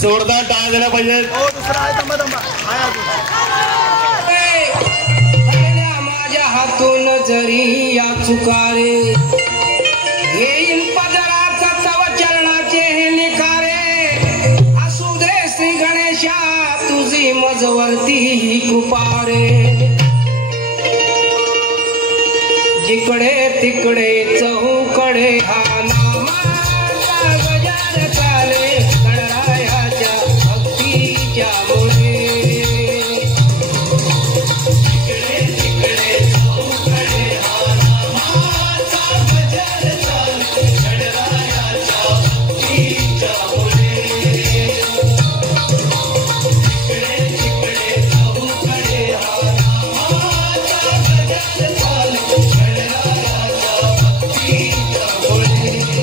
जोरदार टाळ्या दिल्या पाहिजे. हो दुसरा आहे दंबा दंबा आहे अजून माझ्या हातून जरी या चुकारे येईन पदराचा तव चरणाचे हे निखारे असू दे श्री गणेशा तुझी मजवरती ही कृपारे जिकडे तिकडे चहूकडे हा नामाचा गजर चाले गणरायाच्या भक्तीच्या मुळे जिकडे तिकडे चहूकडे हा नामाचा गजर चाले गणरायाच्या भक्तीच्या मुळे जिकडे तिकडे चहूकडे हा नामाचा गजर चाले गणरायाच्या भक्तीच्या मुळे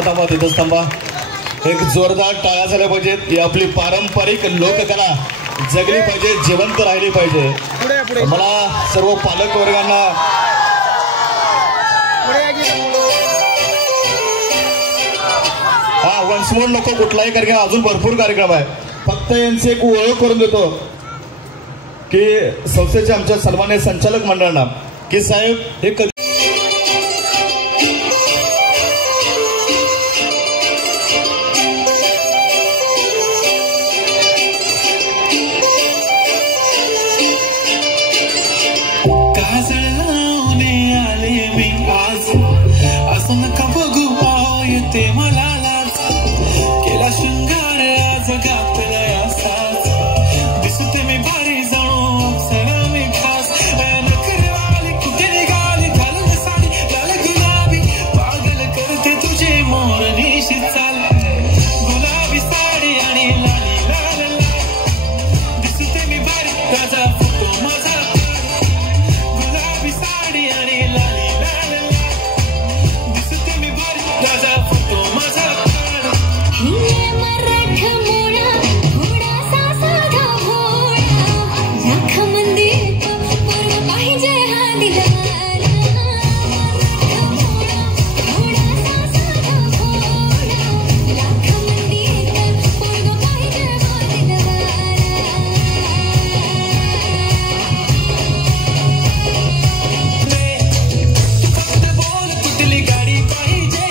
थांबा तिथंच थांबा. एक जोरदार टाळ्या झाल्या पाहिजेत. ही आपली पारंपरिक लोककला जगली पाहिजे, जिवंत राहिली पाहिजे. मला सर्व पालक वर्गांना हा वंशमोड नको कुठलाही कार्यक्रम, अजून भरपूर कार्यक्रम आहे. फक्त यांची एक ओळख करून देतो की संस्थेच्या आमच्या सन्मान्य संचालक मंडळांना की साहेब हे कधी असं नका बघू येते मला लाज केला शृंगार आज घातलाय असाच दिसते मी भारी जाणू अप्सरा मी खास नखरवाली कुठे निघाली घालून साडी लाल गुलाबी पागल करते तुझे मोरनीशी चाल गुलाबी साडी आणि लाली लाल लाल दिसते मी भारी राजा फोटो माझा गुलाबी साडी आणि लाली लाल लाल राजा फोटो माझा मराठा मोळा थोडासा साधा भोळा लाख मंदिर पोरग पाहिजे हा दिलवाला थोडासा साधा भोळा लाख मंदिर पोरग पाहिजे हा दिलवाला फक्त बोल कुठली गाडी पाहिजे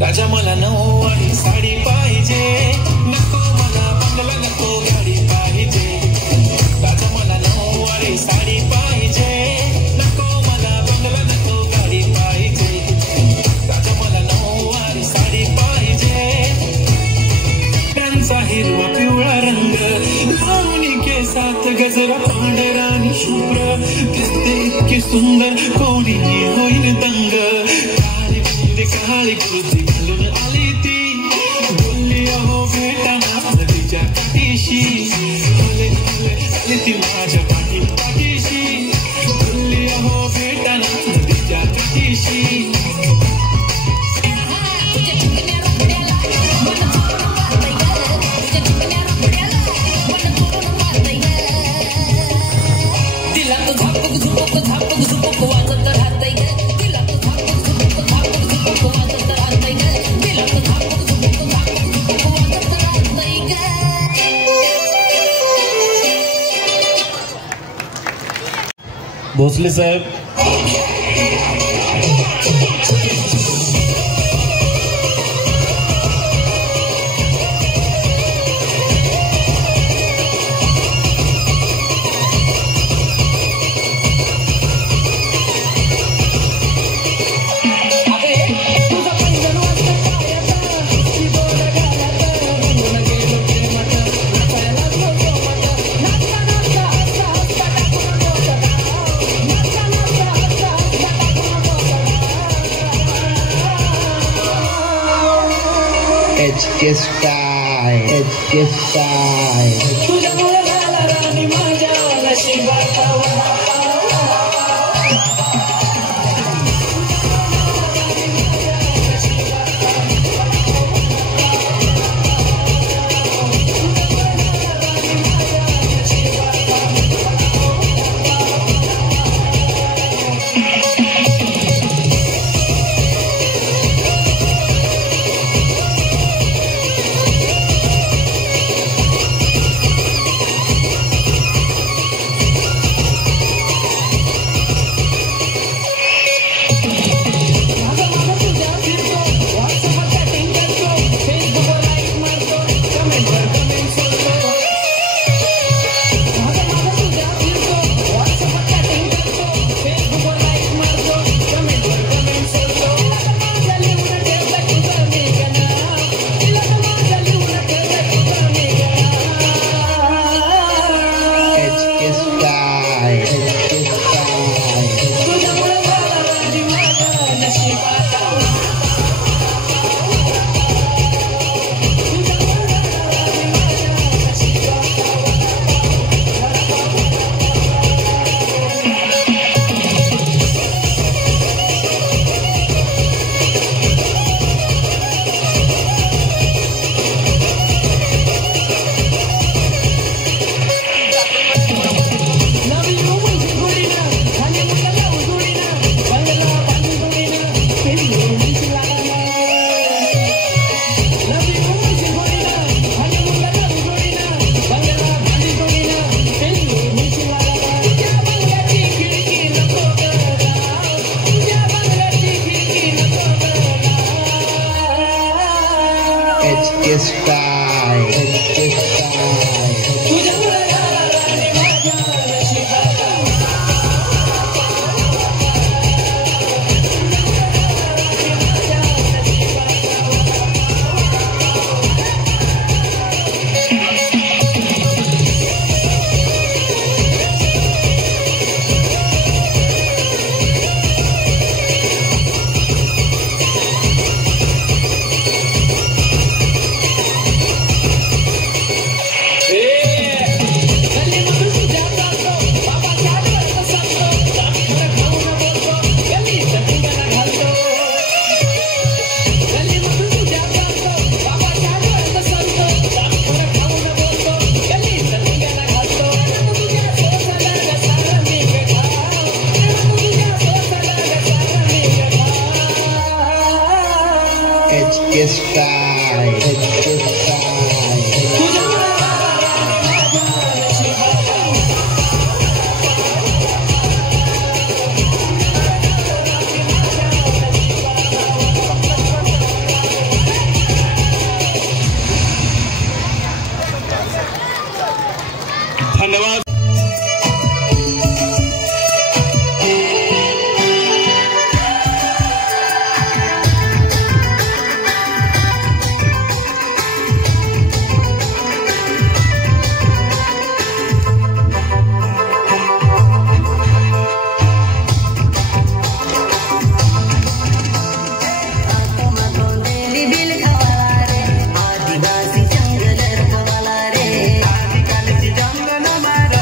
राजा मला नऊवारी साडी पाहिजे नको मला बंगला नको गाडी पाहिजे राजा मला नऊवारी साडी पाहिजे नको मला बंगला नको गाडी पाहिजे राजा मला नऊवारी साडी पाहिजे त्यांचा हिरवा पिवळा रंग लावणी केसात गजरा पांढरा आणि शुभ्र दिसते इतकी सुंदर कोणी होईल दंग काळी कृती घालून आली ती बोलली अहो भेटाना नदीच्या काठीशी हले हले आली ती माझ्या पाठीशी बोलली अहो भेटाना नदीच्या काठीशी भोसले साहेब HK Style, HK Style. धन्यवाद. आदिवासी जंगल रखवाला रे, आदिकालची जंगल मारा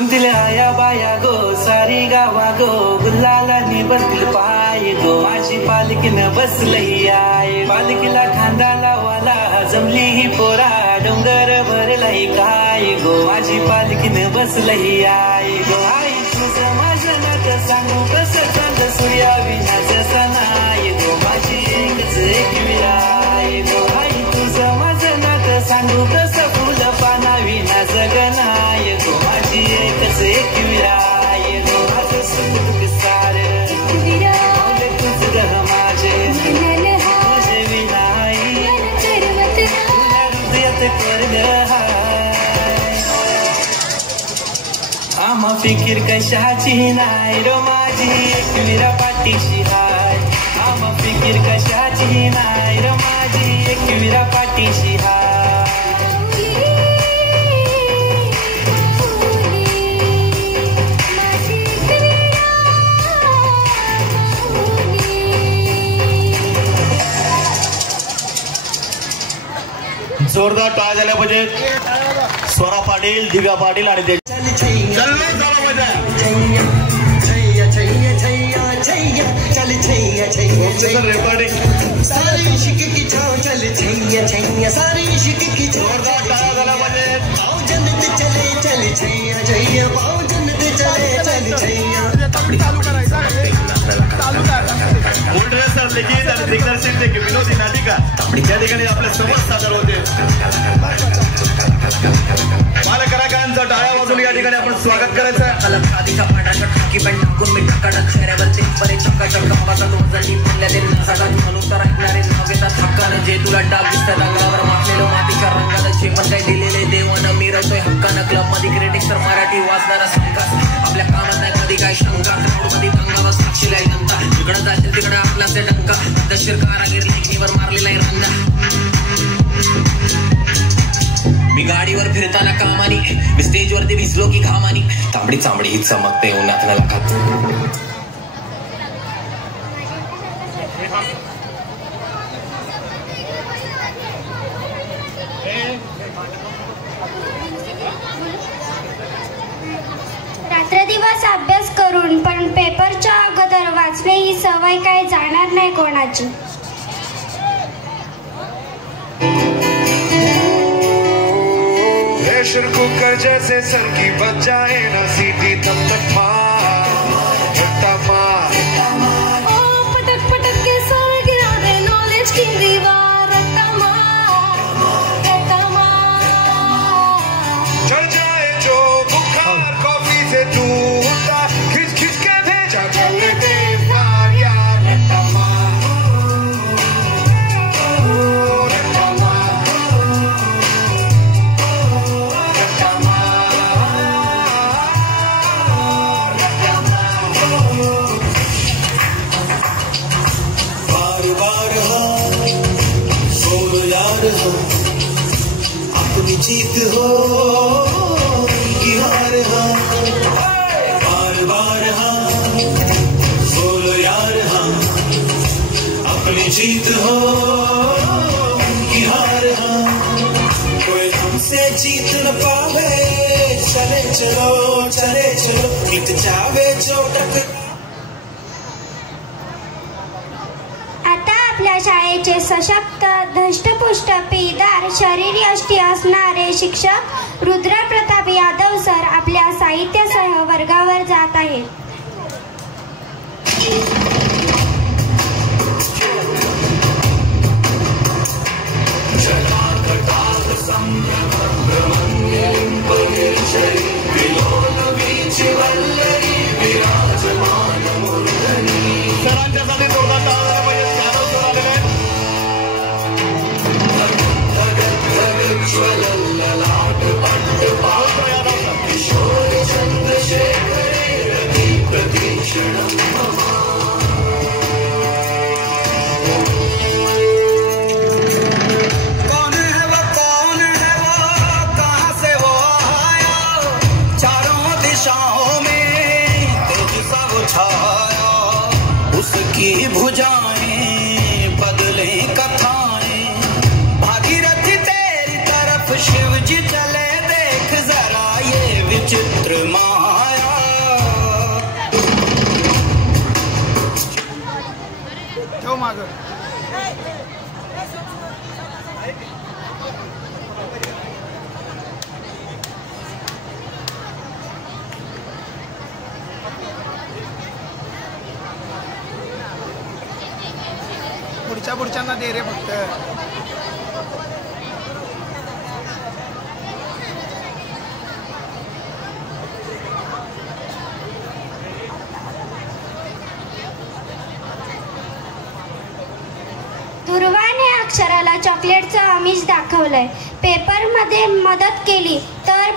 जमतील आया बाया गो सारी गावा गो गुलालानी बसतील पाय गो माझी पालखीनं बसलही आहे पालखीला खांदा लावाला जमली ही पोरा डोंगर भरलाही काय गो माझी पालखीनं बसलही आहे गो आई तुझं माझं नातं सांगू कसं चांद सूर्या विनाचं सणाय गो माझी एकच एक विराय गो आई तुझं माझं नातं सांगू कसं फुल पाना विना जगनाय गो माझी एकच एक विराय गो माझं सुख सार तुझ गह माझे तुझे विनाई तुला हृदयात कर आम्हा फिकीर कशाची नाही रो माझी एकविरा पाठीशी हाय आम्हा फिकीर कशाची नाही रो माझी एकविरा पाठीशी हाय जोरदार टाळ्या झाल्या पाहिजे. स्वरा पाटील, दिव्या पाटील आणि रेकॉर्डिंग सारी शिक की छाव चल छैया छैया सारी शिक की जोरदार टाळ्या झाल्या पाहिजे. पाव जन्नत चले चल छैया छैया पाव जन्नत चले चल छैया चालू करायचा चालू करा मोल्ड्रेसर लिखित आणि दिग्दर्शित देखील विनोदी नाटिका त्या ठिकाणी आपल्या समोर सादर होते. बालकलाकारांचं टाळ्या वाजवून या ठिकाणी आपण स्वागत करायचं. आधीचा पांढरा टाकी पण टाकून मी टाकाडात चेहऱ्यावरचे बरे चक्काचक्का आवाजा दोन म्हणल्या ते नासागात म्हणून तर ऐकणारे नाव घेतात हक्कानं जे तुला डाग दिसतं रंगावर माखलेलो मातीच्या रंगाला जे पण काही दिलेले देवानं मिरवतोय हक्कानं क्लब मध्ये क्रिटिक्स तर मराठी वाचणारा संकास आपल्या कामात नाही कधी काय शंका मध्ये अंगावर साक्षीला जनता इकडं जाशील तिकडं आपलाच डंका दशीर कारागीर लेखणीवर मारलेला रंगा मी गाडीवर फिरताना कामानी मी स्टेजवरती भिजलो की घामानी तांबडी चांबडी ही चमकते उन्हात नलाखात रात्रदिवस अभ्यास करून पण पेपरच्या अगोदर वाचले ही सवय काय जाणार नाही कोणाची. प्रेशर कुकर जैसे सर की बच जाए ना सीटी तब तक पटक पटक के सर गिरा दे नॉलेज की दीवार चढ़ जाए जो बुखार कॉफी से दूर खिंच खिंच के भेजा चले दे अपनी जीत हो की हार बार बार बोलो यार अपनी जीत हो की हार कोई हमसे जीत न पावे चले चलो मिट जावे जो टक. आपल्या शाळेचे सशक्त धष्टपुष्ट पीदार शरीरयष्टी असणारे शिक्षक रुद्र प्रताप यादव सर आपल्या साहित्यासह वर्गावर जात आहेत. उसकी भुजाएं बदले कथाएं भागीरथी तेरी तरफ शिव जी चले देख जरा ये विचित्र माँ ठेव मागं. पुढच्यांना दे रे फक्त. ध्रुवाने अक्षराला चॉकलेटचं आमिष दाखवलंय. पेपरमध्ये मदत केली तर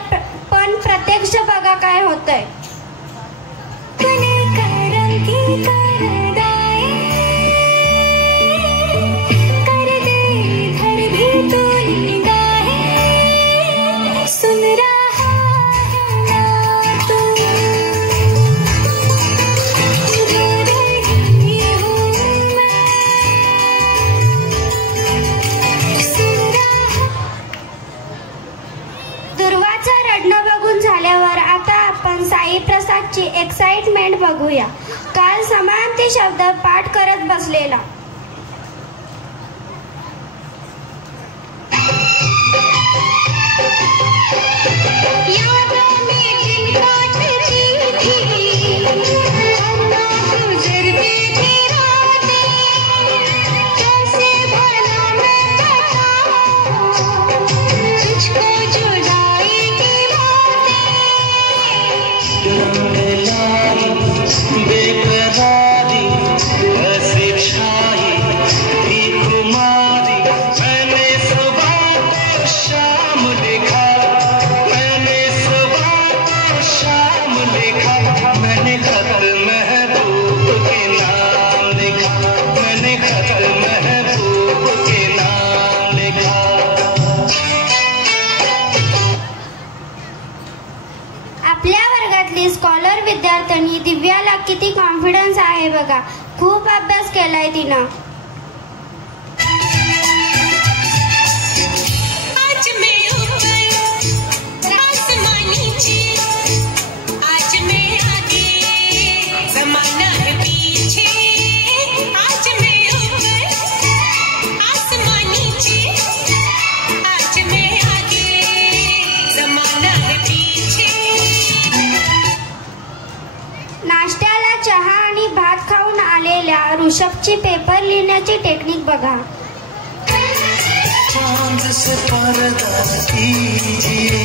पण प्रत्यक्ष बघा काय होतंय. साई प्रसादची एक्साइटमेंट बघूया. काल समानते शब्द पाठ करत बसलेला. स्कॉलर विद्यार्थ्यांनी दिव्याला किती कॉन्फिडन्स आहे बघा. खूप अभ्यास केलाय तिनं. नाश्त्याला चहा आणि भात खाऊन आलेल्या ऋषभची पेपर लिहिण्याची टेक्निक बघा. चांद से पर्दा कीजिए,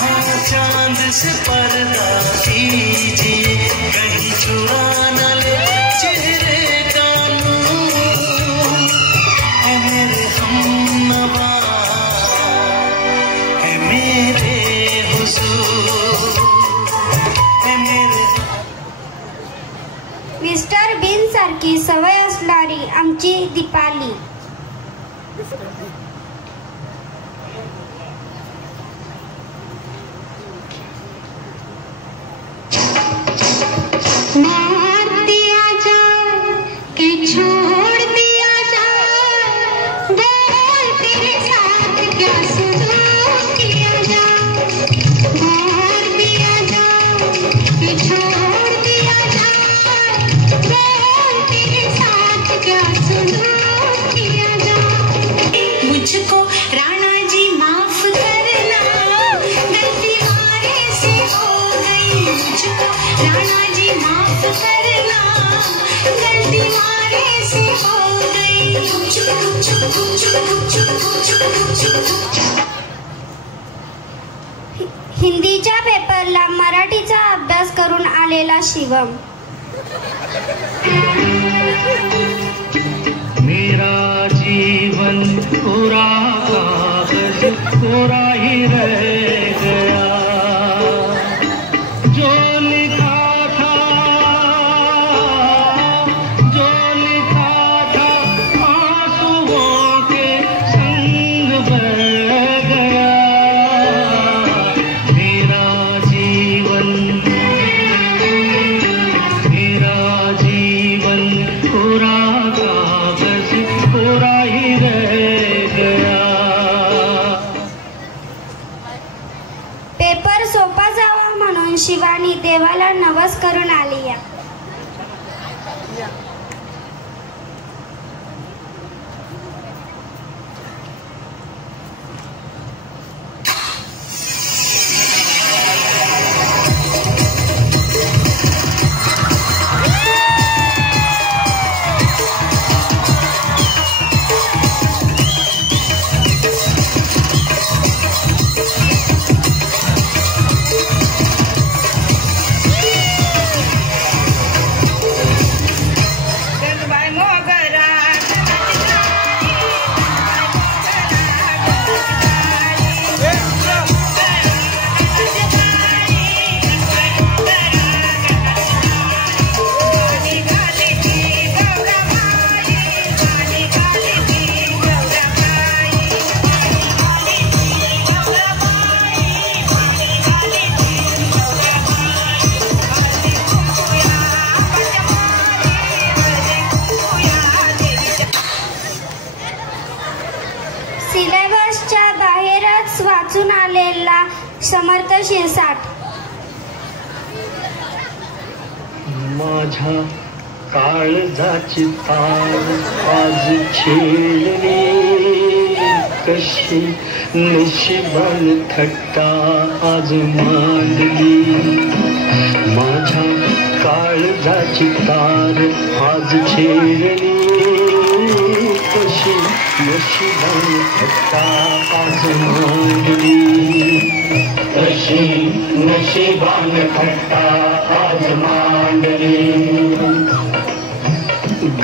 हाँ चांद से पर्दा कीजिए, कहीं चुरा न ले चेहरे का नूर. है मेरे हमनवा, है मेरे मिस्टर बीन सारखी सवय असणारी आमची दीपाली. मार दिया जाए कि छोड़ दिया जाए, बोल तेरे साथ क्या सुलूक किया जाए. मार दिया जाए कि छोड़ दिया जाए, बोल तेरे साथ क्या सुलूक किया जाए. मुझको राणा जी माफ करना, गलती मारे से हो गई. मुझको राणा जी माफ करना, गलती मारे से हो गई. हिंदीच्या पेपरला मराठीचा अभ्यास करून आलेला शिवम. मेरा जीवन कोरा कागज कोरा ही रह गया, जो लिखा था आंसुओं के संग बह गया. मेरा जीवन कोरा कागज कोरा ही रह गया. या. सिलेबसच्या बाहेरच वाचून आलेला समर्थ शिरसाट. माझ्या काळजाची तार आज छेडली, कशी नशिबान थट्टा आज मांडली. माझ्या काळजाची तार आज छेडली, कशी नशिबान थट्टा आज मांडली. कशी नशिबान थट्टा आज मांडली.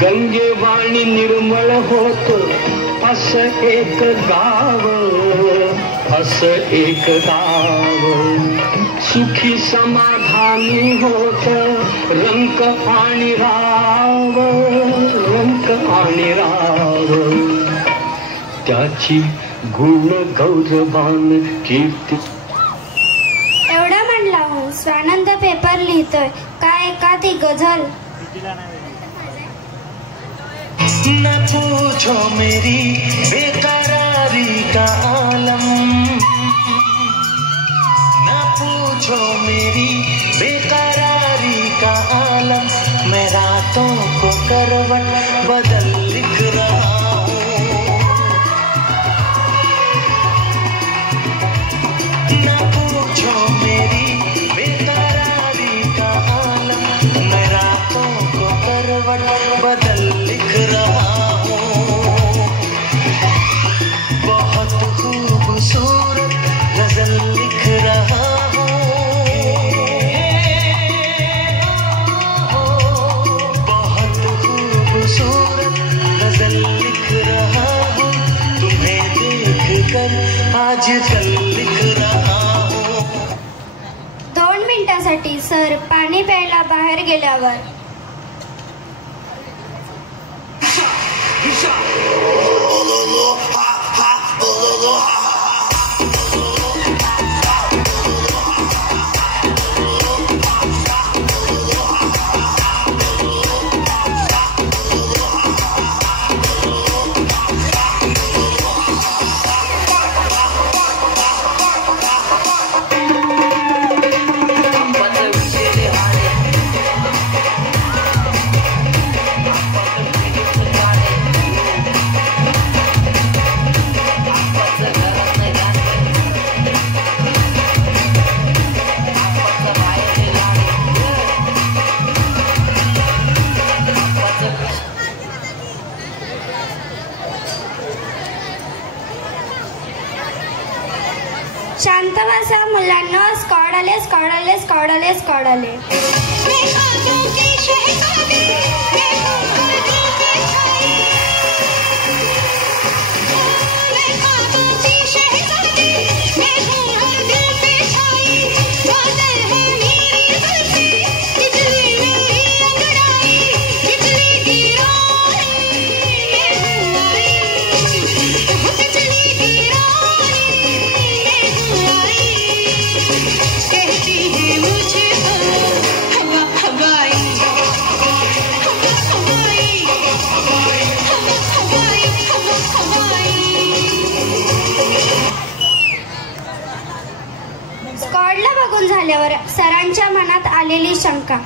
गंगेवाणी निर्मळ होत असं एक गाव, असं एक गाव. सुखी समाधानी होत रंक आणि राव, रंक आणि राव. त्याची गुण गौरवान कीर्ती. एवढा म्हणला हो स्वानंद पेपर लिहितोय काय एखादी गझल. न पूछो मेरी बेकरारी का आलम, न पूछो मेरी बेकरारी का आलम. मैं रातों को करवट बदल लिख रहा हूँ. न पूछो मेरी बेकरारी का आलम, मैं रातों को करवट बदल लिख रहा हूँ. बहुत खूबसूरत गजल लिख रहा हूँ. बहुत खूबसूरत गजल लिख रहा हूँ. तुम्हें देख कर आजकल लिख रहा हूँ. 2 मिनिटासाठी सर पाणी प्यायला बाहेर गेल्यावर. शांत बसा मुलांना. स्क्वॉड आले, स्क्वॉड आले, स्क्वॉड आले, स्क्वॉड आले. स्क्वॉडला बघून झाल्यावर सरांच्या मनात आलेली शंका.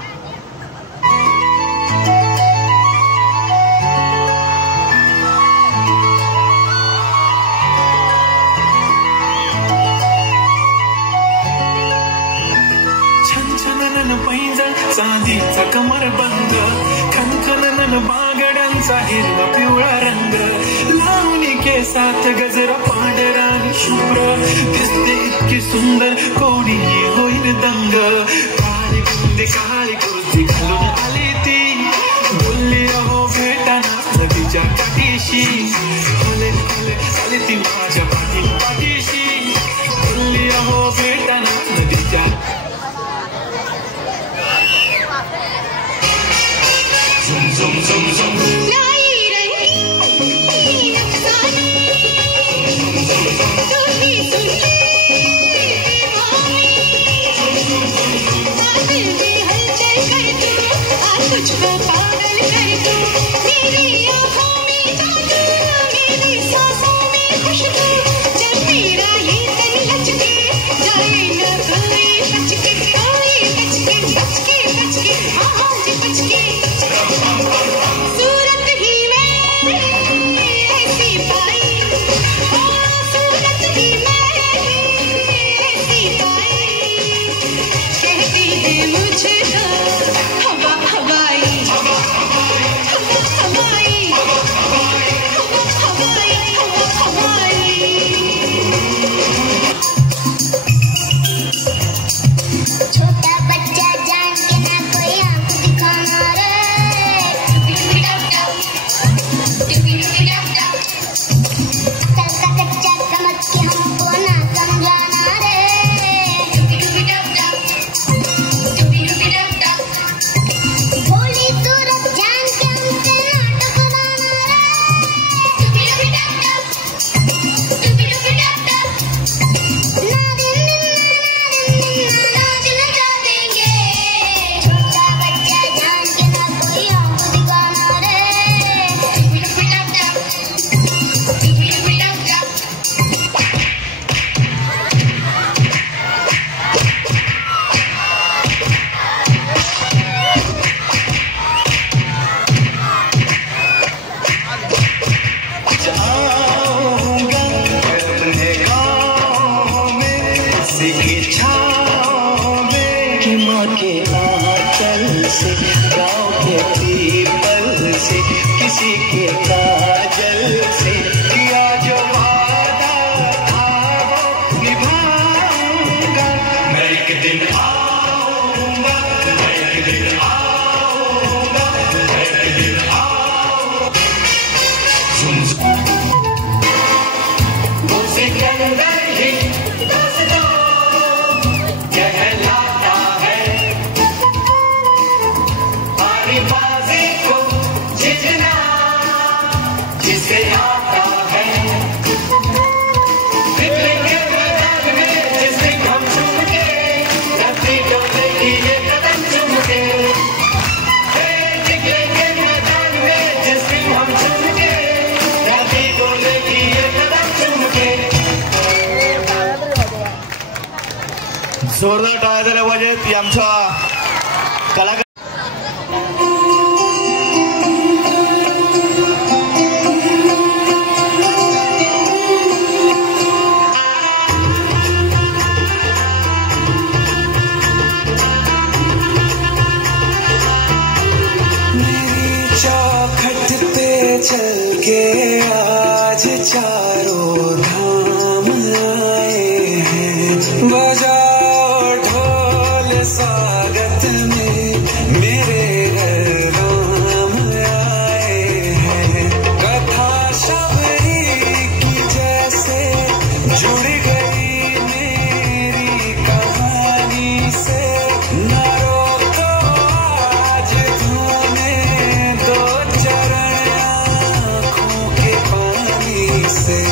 कमर बंद, खनखनन बागड्यांचा हिरवा पिवळा रंग, लावणी केसात गजरा पांढरा आणि शुभ्र, दिसते इतकी सुंदर कोणीही होईल दंग. काळी कुर्ती घालून आली ती, बोलली अहो भेटाना नदीच्या काठीशी, आले ती माझ्या पाठीशी, बोलली अहो भेटाना नदीच्या. Zum zum zum zum. लाई रही अफसाने, तू ही सुनी दिल में हलचल कर तू, आज तुझको पागल कर तू, मेरी आँखों में जादू, मेरी सांसों में खुशबू, जब मेरा ये तन लचके जाए न कोई बचके, हाँ हाँ जी बचके. सूरत ही में ऐसी पाई, सूरत ही में ऐसी पाई, कहती है मुझको हवा हवाई, हवा हवाई, हवा हवाई, हवा हवाई. छोटा बच्चा जान के ना कोई आंख दिखाना रे, तड़का कच्चा समझ के हमको ना समझाना रे, भोली सूरत जान के हमसे नाटक बनाना रे, नाच नचा देंगे. छोटा बच्चा जान के ना कोई आंख दिखाना रे, जाऊंगा अपने गाँव में, सीखी छाँव में, माँ के आंचल से, गाँव के पीपल से, किसी के काजल से, किया जो वादा था वो निभाऊंगा. मैं एक दिन आऊंगा, मैं एक दिन आऊंगा, मैं एक दिन आऊंगा. सिकंदर ही दोस्तों कहलाता है, आरी बाजी को जीतना जिसे आता है, दिल्ली के मैदान में जिस दिन हम चूम के, धरती डोलेगी ये कदम चूम के, दिल्ली के मैदान में जिस दिन हम चूम के, धरती डोलेगी ये कदम चूम के. जोरदार टाळ्या झाल्या पाहिजेत आमच्या कलाकार. मेरी चौखट पे चल के आज चारों धाम आए हैं, बजाओ ढोल स्वागत में, मेरे घर राम आए हैं. कथा शबरी की जैसे जुड़ गई मेरी कहानी से, न रोको आज धोने दो चरण आँखों के पानी से.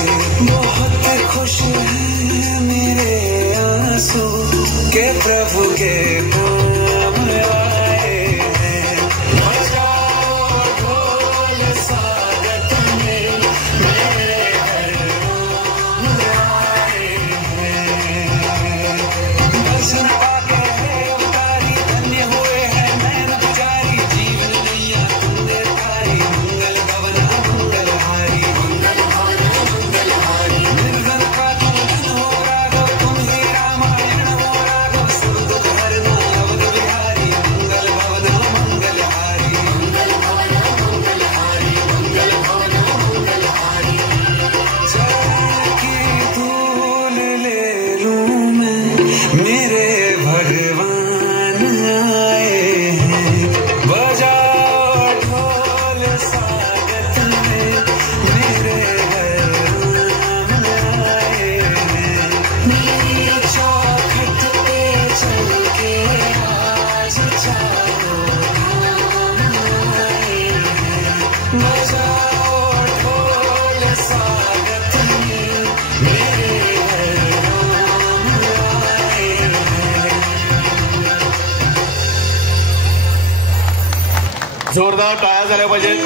जोरदार टाळ्या झाल्या पाहिजेत.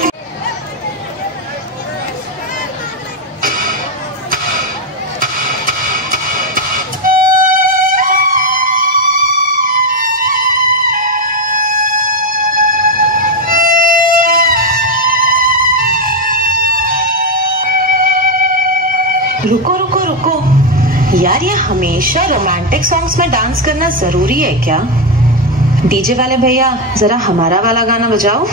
रुको रुको रुको यार, ये हमेशा रोमांटिक सॉन्ग्स में डांस करना जरूरी है क्या? डीजे वाले भैया जरा हमारा वाला गाना बजाओ.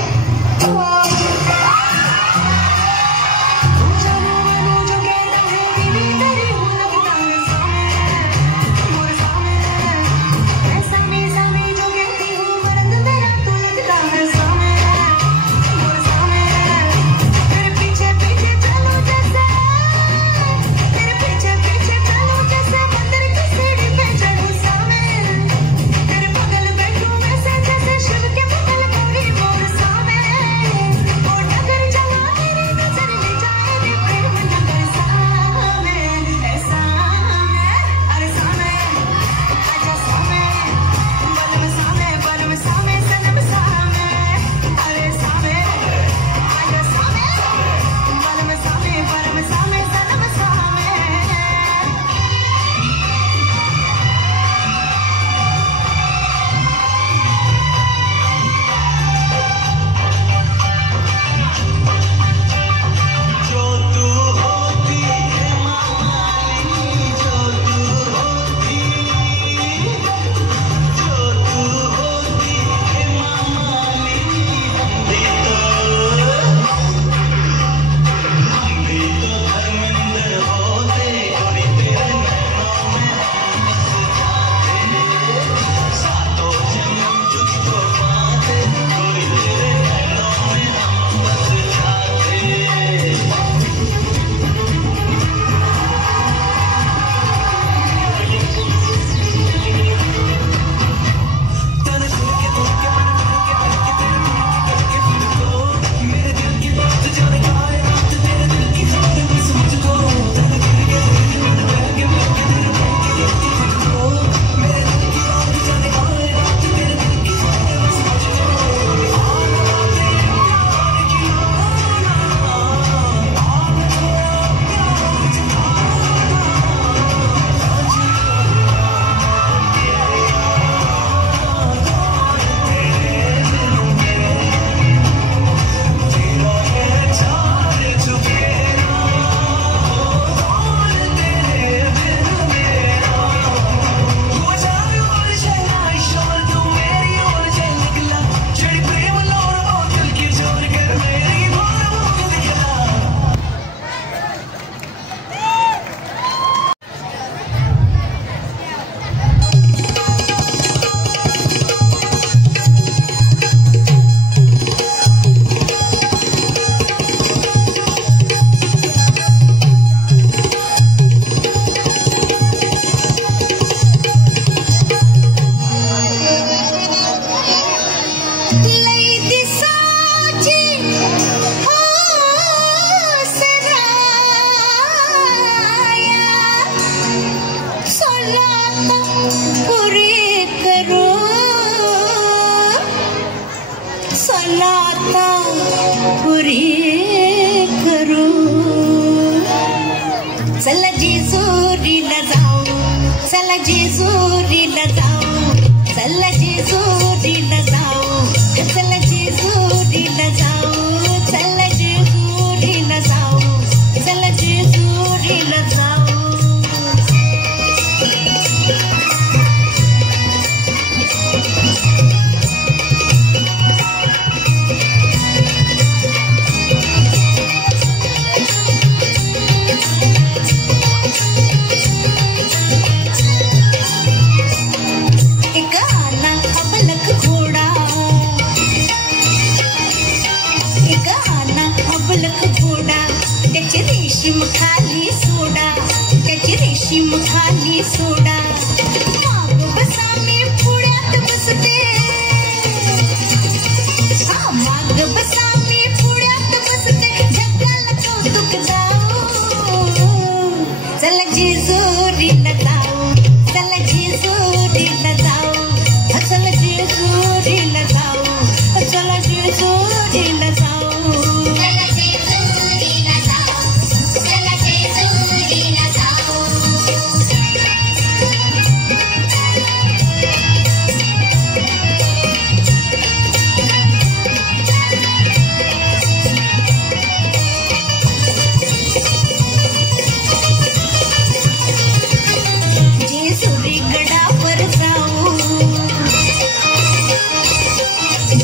चला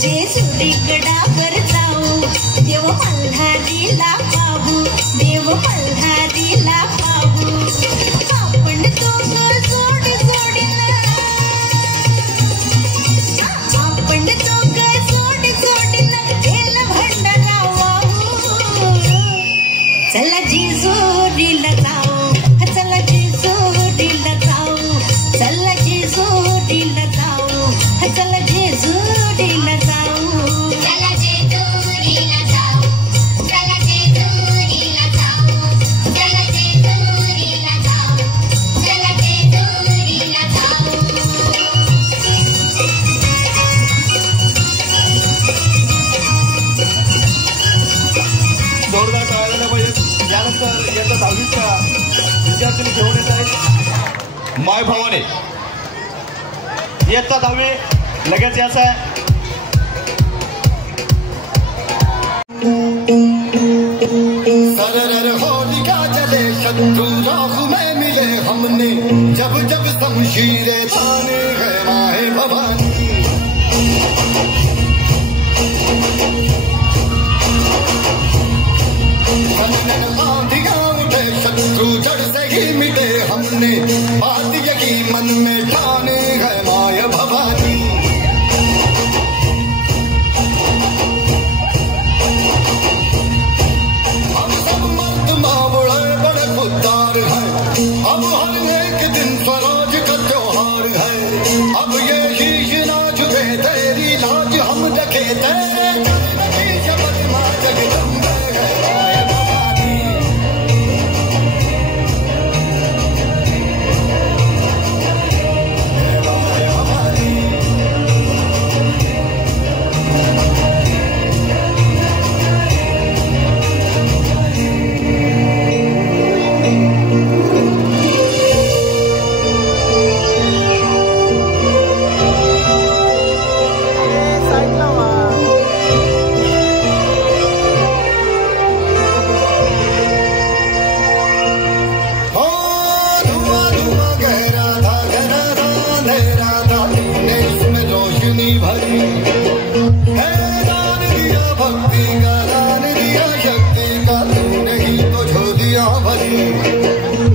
जेजुरीगडावर जाऊ देव मल्हारीला पाहू देव मल्हारीला पाहू आपण दोघं जोडी जोडीनं आपण दोघं जोडी जोडीनं केलं भंडारा वाहू चला जेजुरीला जाऊ चला जेजुरीला जाऊ चला जेजुरीला जाऊ चला जेजुरीला जाऊ चला जेजुरीला जाऊ चला जेजुरीला जाऊ चला जेजुरीला जाऊ चला जेजुरीला जाऊ जोरदार टाळायला पाहिजे. यानंतर इयत्ता 10वीचा विद्यार्थी घेऊन येत आहेत माय भवानी. इयत्ता 10वी लगेच यायचं आहे. सरर होलिका जले शत्रु राहु में मिले हमने जब जब शमशीरें ताने है माए भवानी. आंधियां उठे शत्रु जड़ से ही मिटे हमने बात यही मन में ठाने है माय भवानी. हम सब मर्द मावड़े बड़े खुददार हैं. अब हर एक दिन स्वराज का त्योहार है. अब ये शीश ना झुके तेरी लाज हम रखे तेरे शपथ मां जगदम्बे है माय भवानी. माय भवानी.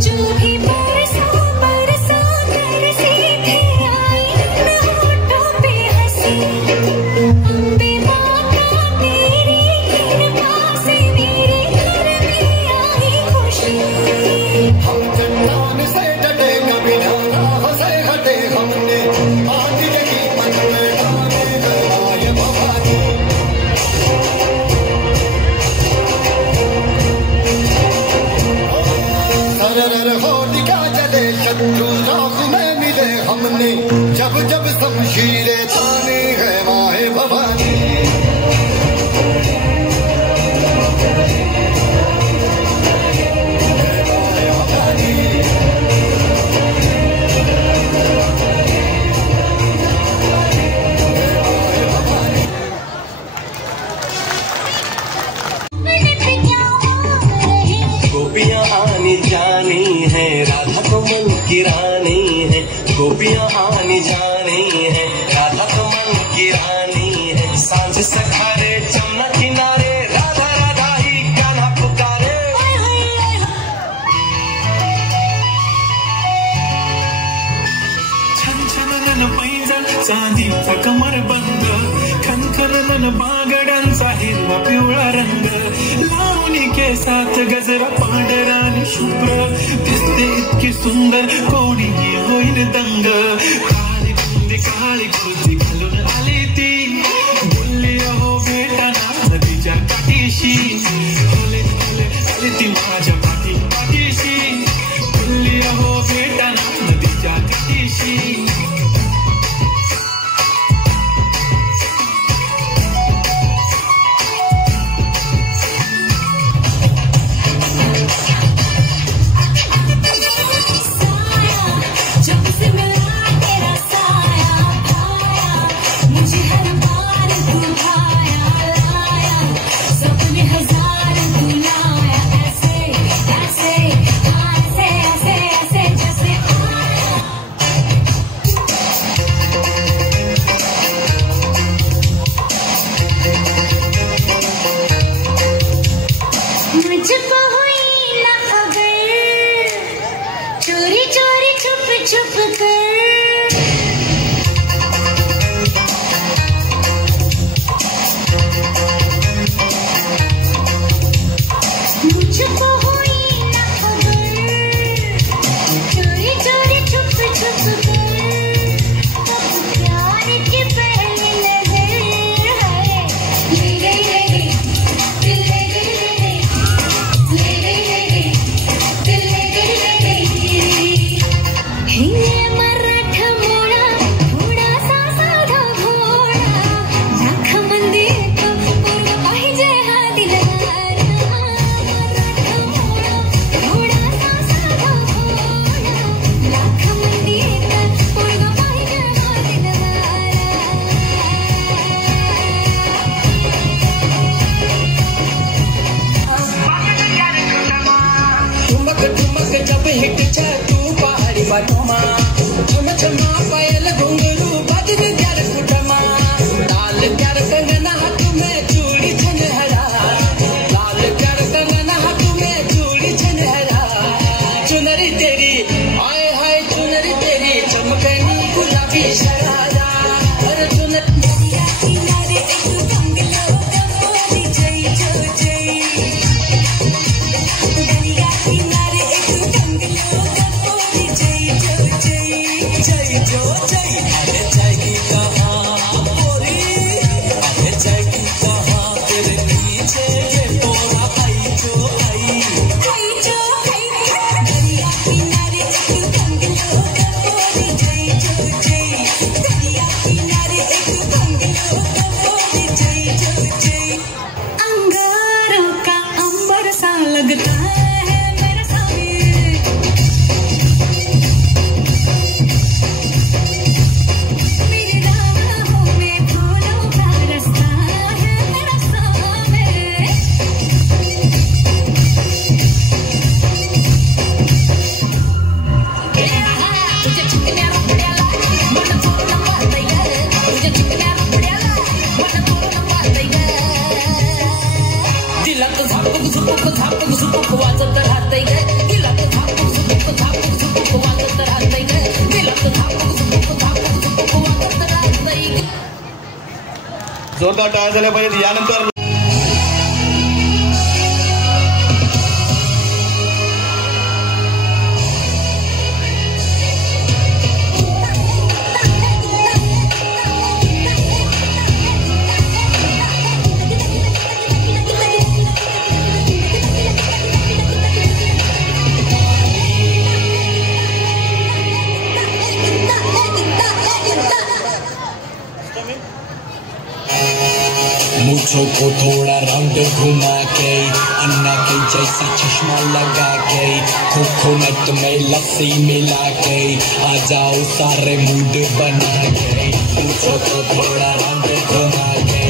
जो भी बरसा बरसा कर सीधे आई न होठों पे हंसी अम्बे माता तेरी कृपा से मेरे घर में आई खुशी. हम चट्टान से डटे कभी ना राह से हटे हमने आज यही मन में ठाने है माय भवानी. सरर होलिका जले शत्रु राहु में मिले हमने जब जब शमशीरें ताने है माए भवानी. माय भवानी. गोपियाँ आनी जानी है राधा तो मन की रानी है. गोपियाँ आनी जानी है राधा तो मन की रानी है. सांझ सखारे जमुना किनारे राधा राधा ही कान्हा पुकारे. छन छन पैंजण चांदीचा कमरबंद खनखन बागड्यांचा हिरवा पिवळा रंग लावणी केसात गजरा पांढरा आणि शुभ्र दिसते इतकी सुंदर कोणी होईल दंग. काळी बुंदी घालून आली ती बोलली अहो भेटाना नदीच्या काठीशी. हले हले आली ती माझ्या पाठीशी बोलली अहो भेटाना नदीच्या काठीशी. जब से मिला तेरा साया भाया मुझे हर बार तू भाया लाया सपने हजार झुपुक वाजत राहतंय ग दिलात झुपुक वाजत राहतंय ग दिलात झुपुक वाजत राहतंय ग. जोरदार टाळ्या झाल्या पाहिजेत. यानंतर मुझको को थोड़ा रंग घुमा के अन्ना के जैसा चश्मा लगा के कोकोनट में लस्सी मिला के आ जाओ सारे मूड बना के. मुझको को थोड़ा रंग घुमा के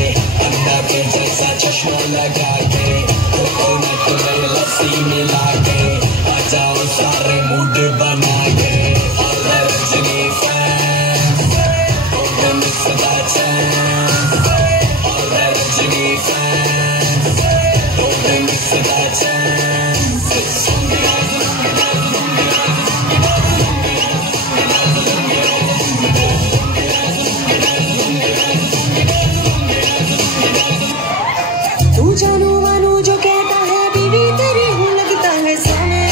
अन्ना के जैसा चश्मा लगा के कोकोनट में लस्सी मिला के आ जाओ सारे मूड बना के. Rajni fan don't miss that chance. Rajini fans, don't miss that chance. तू जानू वानू जो कहता है बीवी तेरी हूँ लगता है सामे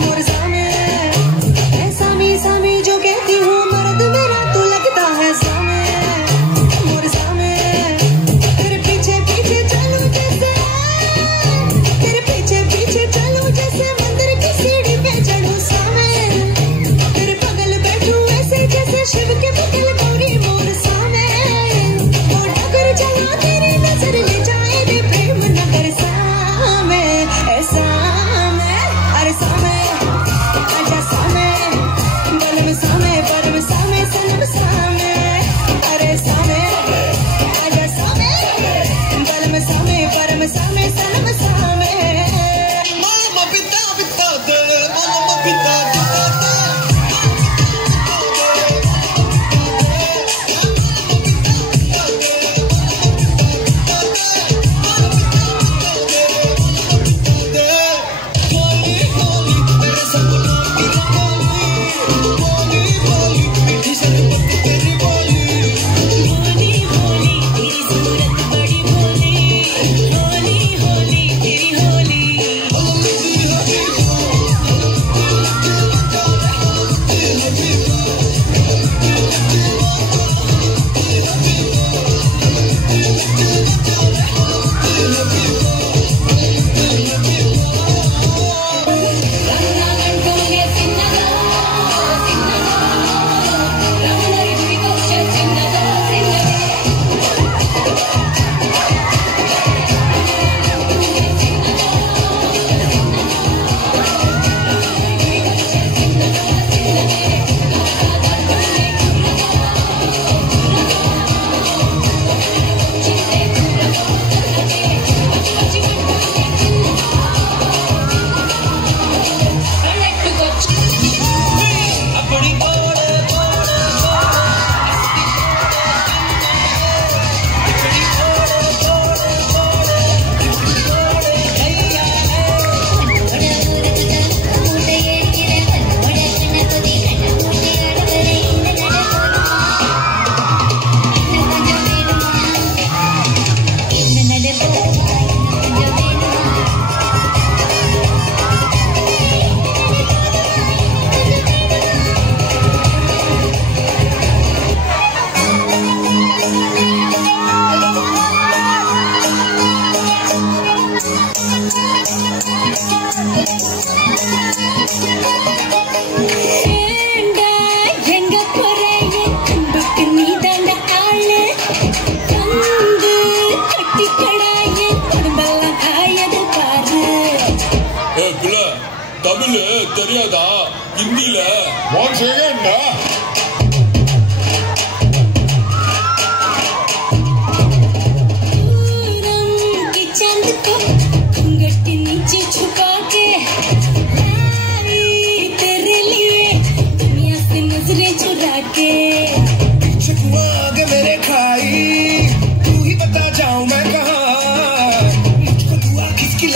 मोर सामे. ऐसा मी सामी जो कहती हूँ मर्द मेरा तू लगता है सामे मोर सामे. तेरे पीछे पीछे चलूं जैसे तेरे पीछे पीछे चलूं जैसे मंदिर की सीढ़ी पे चढ़ूं सामे. तेरे बगल बैठूं ऐसे जैसे शिव के बगल गौरी मोर सामे. वो डगर चला तेरी नजर ले जाए रे प्रेम नगर सामे. ऐसा मैं अरे सामे आजा सामे बलम सामे परम सामे सनम सामे. अरे सामे आजा सामे बलम सामे परम सामे सनम सामे. Mama pita pita de, mama pita pita de. Tamil தெரியாதா? ஹிந்தில 1 செகண்ட். मेरे खाई तू ही बता जाऊं मैं कहाँ. मुझको दुआ किसकी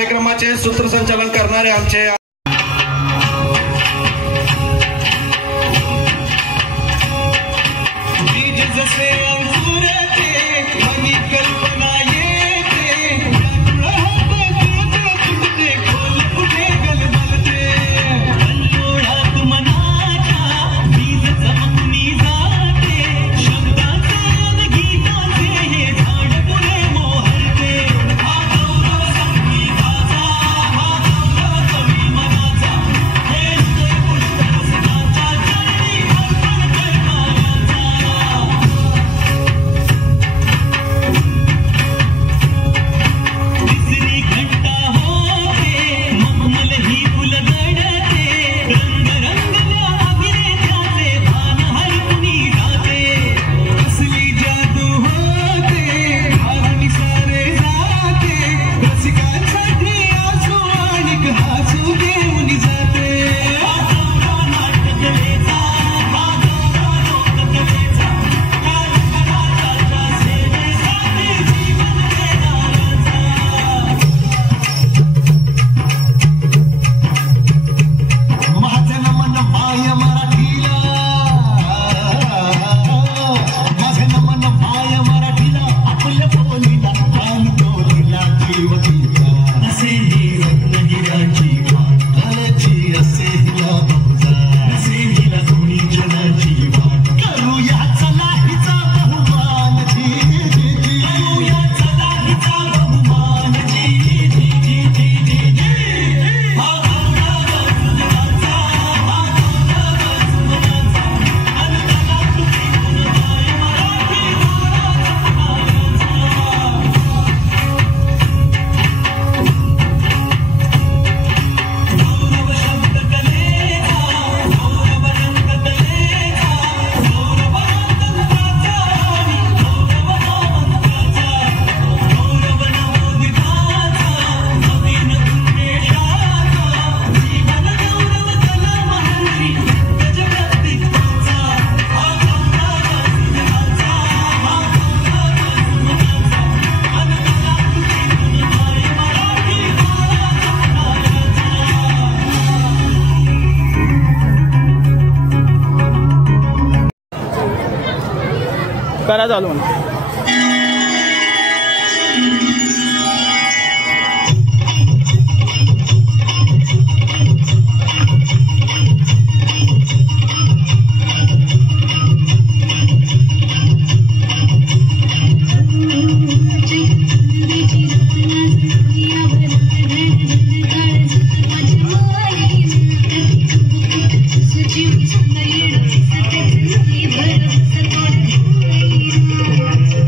कार्यक्रमाचे सूत्रसंचालन करणारे आमचे करा चालू जीव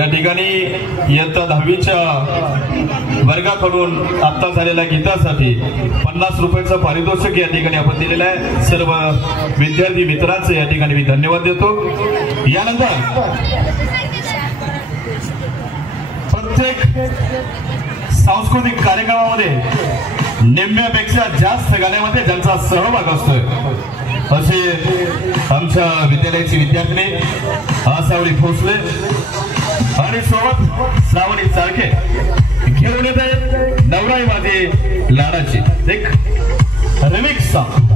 या ठिकाणी इयत्ता 10वीच्या वर्गाकडून आता झालेल्या गीतासाठी 50 रुपयाचं पारितोषिक या ठिकाणी आपण दिलेलं आहे. सर्व विद्यार्थी मित्रांचे या ठिकाणी मी धन्यवाद देतो. यानंतर प्रत्येक सांस्कृतिक कार्यक्रमामध्ये निम्म्यापेक्षा जास्त गाण्यामध्ये ज्यांचा सहभाग असतोय असे आमच्या विद्यालयाची विद्यार्थिनी आसावरी भोसले आणि सोबत श्रावणी चाळके घेऊन येत आहेत नवराई माझी लाडाची एक रिमिक्स सॉन्ग.